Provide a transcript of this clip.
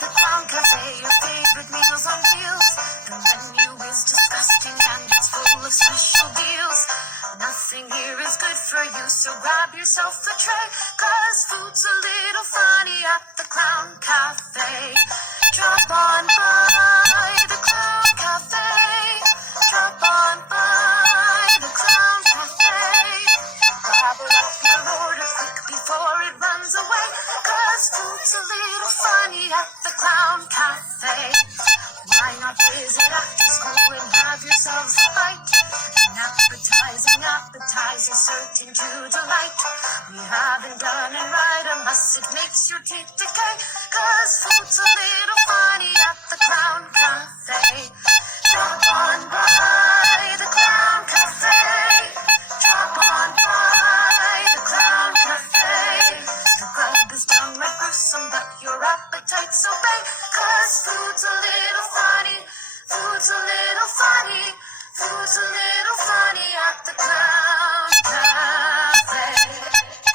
the Clown Cafe, your favorite meals on wheels. The menu is disgusting and it's full of special deals. Nothing here is good for you, so grab yourself a tray, 'cause food's a little funny at the Clown Cafe. Drop on by the Clown Cafe. Drop on by the Clown Cafe. Gobble up your order quick before it runs away, 'cause food's a little funny at the Clown Cafe. Why not visit after school and have yourselves a bite? An appetizing appetizer certain to delight. We haven't done it right unless it makes your teeth decay, 'cause food's a little funny at the Clown Cafe.